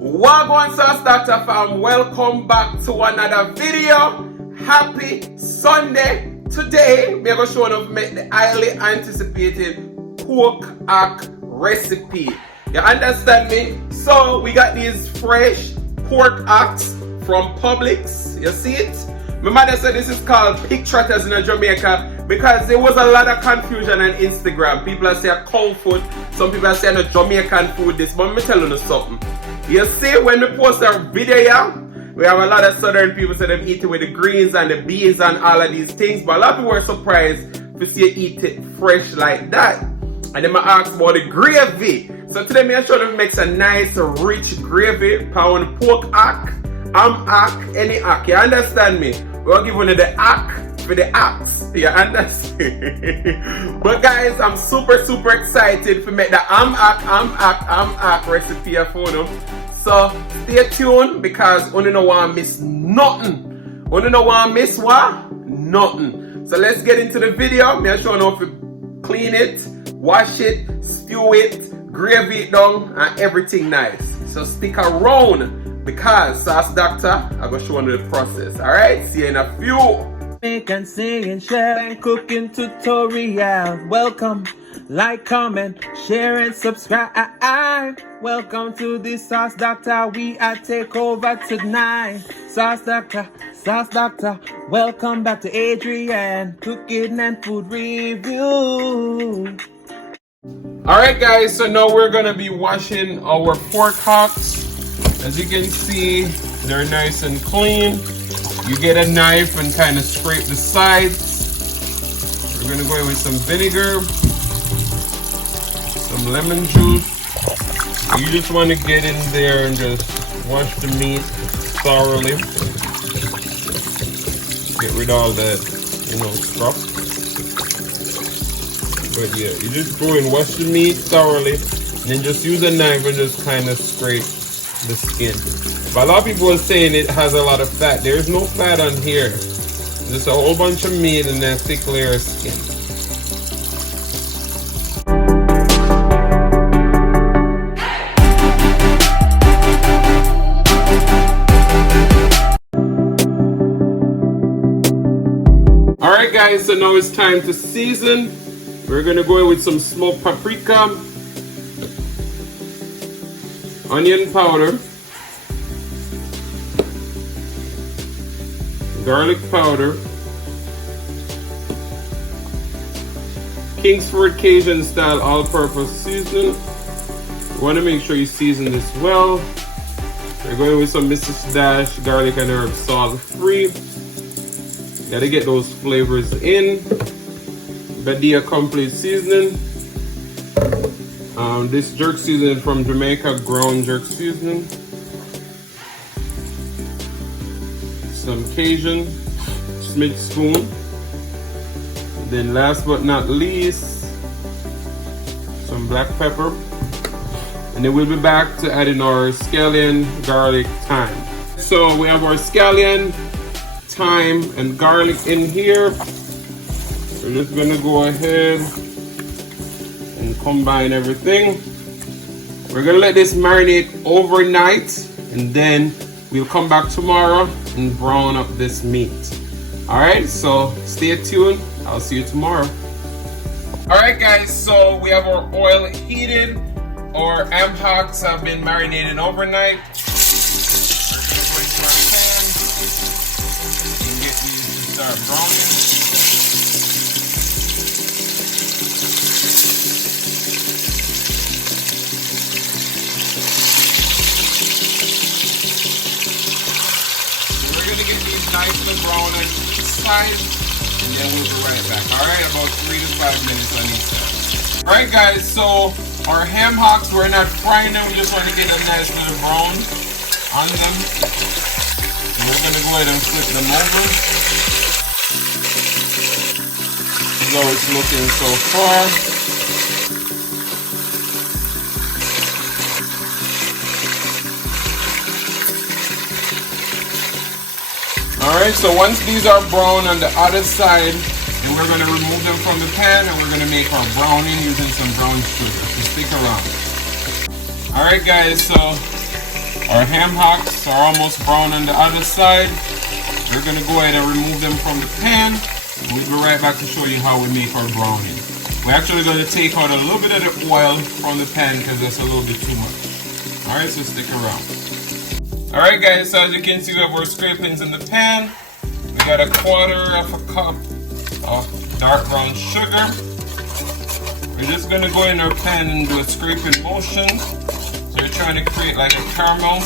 Wagwan Sauce Dackta fam, welcome back to another video. Happy Sunday. Today we are going to show you make the highly anticipated pork hack recipe. You understand me? So we got these fresh pork hacks from Publix. You see it? My mother said this is called pig trotters in Jamaica because there was a lot of confusion on Instagram. People are saying cold food, some people are saying a Jamaican food this, but let me tell you something. You see, when we post our video here, we have a lot of southern people say them eat it with the greens and the beans and all of these things, but a lot of people were surprised to see you eat it fresh like that. And then I asked about the gravy. So today I'm show them makes a nice rich gravy, pound pork hack, hack, any hack. You understand me? We'll give one of the hack for the axe. You understand? But guys, I'm super excited to make the hack recipe for you. So stay tuned because you don't want to miss nothing. You don't want to miss what? Nothing. So let's get into the video. I'll show you how to clean it, wash it, stew it, gravy it down, and everything nice. So stick around because Sauce Dackta, I'm going to show you the process. Alright, see you in a few. Make and sing and share and cooking tutorial. Welcome, like, comment, share and subscribe. Welcome to the Sauce Dackta. We are take over tonight. Sauce Dackta. Welcome back to Adrian, cooking and food review. Alright guys, so now we're gonna be washing our pork hocks. As you can see, they're nice and clean. You get a knife and kind of scrape the sides. We're gonna go in with some vinegar, some lemon juice. You just want to get in there and just wash the meat thoroughly. Get rid of all that, stuff. But yeah, you just go and wash the meat thoroughly, and then just use a knife and just kind of scrape the skin. But a lot of people are saying it has a lot of fat. There's no fat on here. Just a whole bunch of meat and that thick layer of skin. Alright guys, so now it's time to season. We're gonna go in with some smoked paprika, onion powder, garlic powder, Kingsford Cajun style all-purpose seasoning. You want to make sure you season this well. We're going with some Mrs. Dash garlic and herb salt free. Gotta get those flavors in. Badia complete seasoning. This jerk seasoning from Jamaica, ground jerk seasoning. Some Cajun, Smidge spoon. Then last but not least, some black pepper. And then we'll be back to adding our scallion, garlic, thyme. So we have our scallion, thyme, and garlic in here. We're just gonna go ahead and combine everything. We're gonna let this marinate overnight, and then we'll come back tomorrow and brown up this meat. Alright, so stay tuned. I'll see you tomorrow. Alright guys, so we have our oil heated. Our hocks have been marinated overnight. We're going to our pan and get these to start browning. Get these nice and brown on each side, and then we'll be right back. Alright, about 3 to 5 minutes on each side. Alright guys, so our ham hocks, we're not frying them, we just want to get a nice little brown on them. And we're going to go ahead and flip them over. This is how it's looking so far. Alright, so once these are brown on the other side, then we're going to remove them from the pan and we're going to make our browning using some brown sugar. So stick around. Alright guys, so our ham hocks are almost brown on the other side. We're gonna go ahead and remove them from the pan. We'll be right back to show you how we make our brownie. We're actually gonna take out a little bit of the oil from the pan because that's a little bit too much. Alright, so stick around. Alright guys, so as you can see, we have our scrapings in the pan. We got 1/4 cup of dark brown sugar. We're just gonna go in our pan and do a scraping motion. So you're trying to create like a caramel.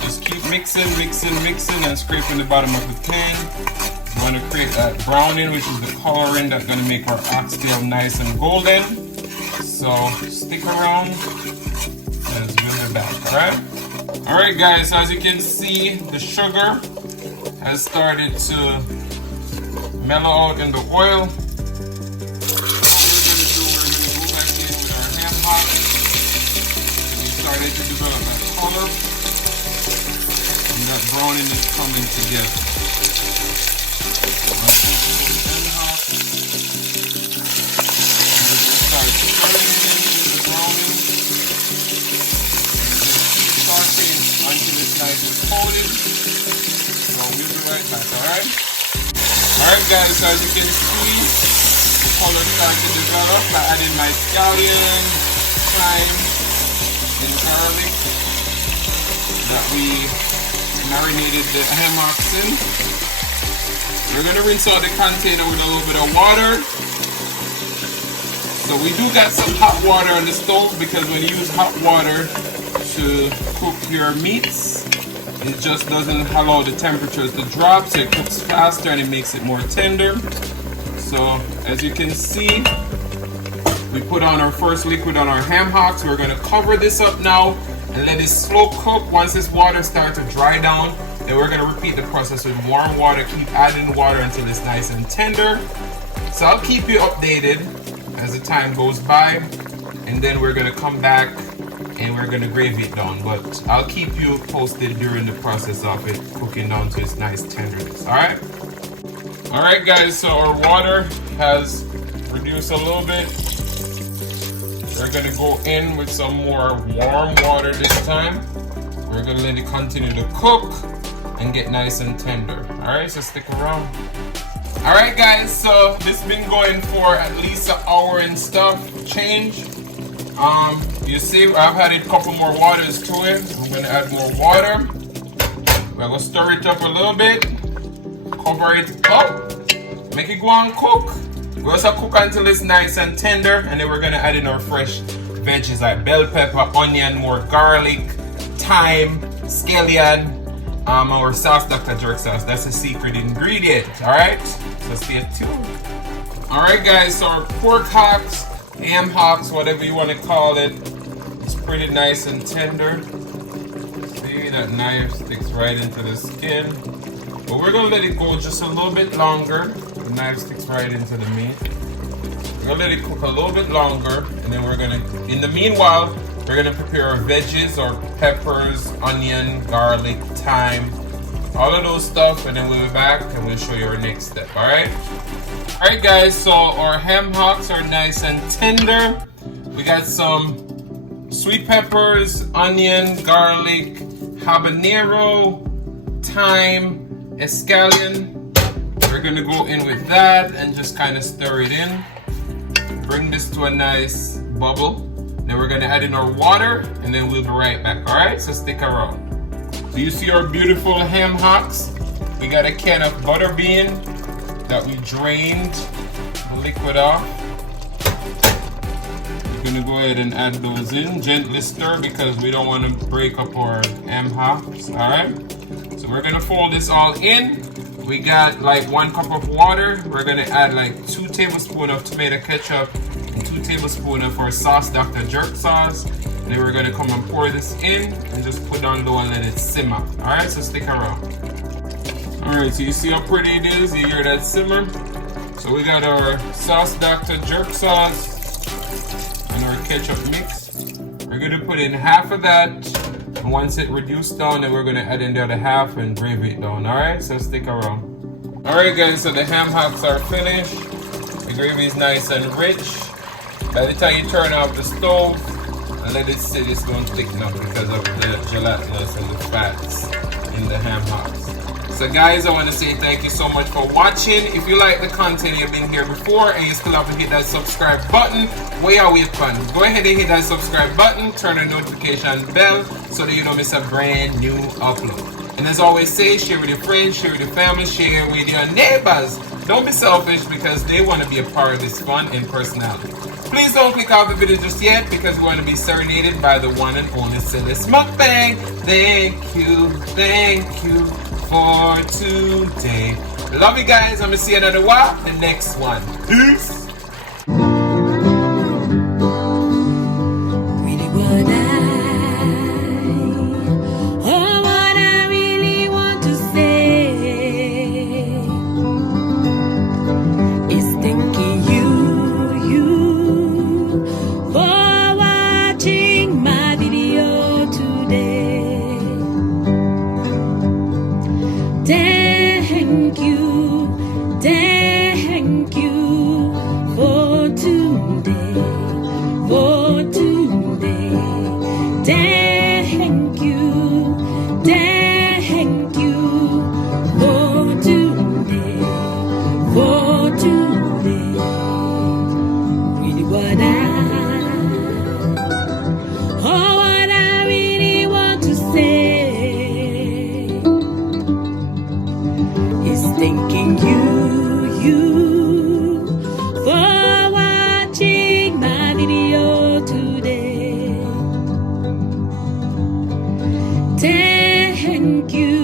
Just keep mixing and scraping the bottom of the pan. You want to create that browning, which is the coloring that's gonna make our oxtail nice and golden. So stick around and we'll be back, alright? Alright guys, so as you can see, the sugar has started to mellow out in the oil. Started to develop that color, and that browning is coming together. Start stirring the browning. Sauteing until it's nice and coated. So we'll be right back, alright? Alright guys, so as you can see, the color starts to develop. I added my scallion, thyme, and garlic that we marinated the ham hocks in. We're going to rinse out the container with a little bit of water. So we do got some hot water on the stove because when you use hot water to cook your meats, it just doesn't allow the temperatures to drop, so it cooks faster and it makes it more tender. So as you can see, we put on our first liquid on our ham hocks. We're going to cover this up now and let it slow cook. Once this water starts to dry down, then we're going to repeat the process with warm water. Keep adding water until it's nice and tender. So I'll keep you updated as the time goes by, and then we're going to come back and we're going to gravy it down. But I'll keep you posted during the process of it cooking down to its nice tenderness. Alright? Alright guys, so our water has reduced a little bit. We're gonna go in with some more warm water this time. We're gonna let it continue to cook and get nice and tender. Alright, so stick around. Alright guys, so this has been going for at least an hour and stuff change. You see I've added a couple more waters to it. I'm gonna add more water. We're gonna stir it up a little bit. Cover it up. Make it go and cook. We also cook until it's nice and tender, and then we're gonna add in our fresh veggies like bell pepper, onion, more garlic, thyme, scallion, our sauce, Dackta jerk sauce. That's a secret ingredient, alright? So stay tuned. Alright guys, so our pork hocks, ham hocks, whatever you want to call it, it's pretty nice and tender. See, that knife sticks right into the skin. But we're gonna let it go just a little bit longer. The knife sticks right into the meat. We're gonna let it cook a little bit longer, and then we're gonna, in the meanwhile, we're gonna prepare our veggies, our peppers, onion, garlic, thyme, all of those stuff, and then we'll be back and we'll show you our next step. Alright? Alright guys, so our ham hocks are nice and tender. We got some sweet peppers, onion, garlic, habanero, thyme, escallion. We're gonna go in with that and just kind of stir it in. Bring this to a nice bubble. Then we're gonna add in our water and then we'll be right back. Alright, so stick around. So you see our beautiful ham hocks. We got a can of butter bean that we drained the liquid off. We're gonna go ahead and add those in. Gently stir because we don't want to break up our ham hocks. Alright, so we're gonna fold this all in. We got like 1 cup of water. We're gonna add like 2 tablespoons of tomato ketchup and 2 tablespoons of our sauce, Dackta jerk sauce. And then we're gonna come and pour this in and just put down low and let it simmer. Alright, so stick around. Alright, so you see how pretty it is? You hear that simmer? So we got our sauce, Dackta jerk sauce, and our ketchup mix. We're gonna put in half of that. And once it reduced down, then we're gonna add in the other half and gravy it down. Alright, so stick around. Alright guys, so the ham hocks are finished. The gravy is nice and rich. By the time you turn off the stove, and let it sit. It's going to thicken up because of the gelatinous and the fats in the ham hocks. So guys, I want to say thank you so much for watching. If you like the content, you've been here before and you still haven't hit that subscribe button, where are we fun? Go ahead and hit that subscribe button, turn on the notification bell so that you don't miss a brand new upload. And as I always say, share with your friends, share with your family, share with your neighbors. Don't be selfish because they want to be a part of this fun and personality. Please don't click off the video just yet because we're going to be serenaded by the one and only Celeste Mukbang. Thank you for today. Love you guys. I'm gonna see you another while. The next one. Peace. What I really want to say is thanking you for watching my video today. Thank you for today, for today. Thank you for today, for today. Really what I really want to say is thanking you for watching my video today. Thank you.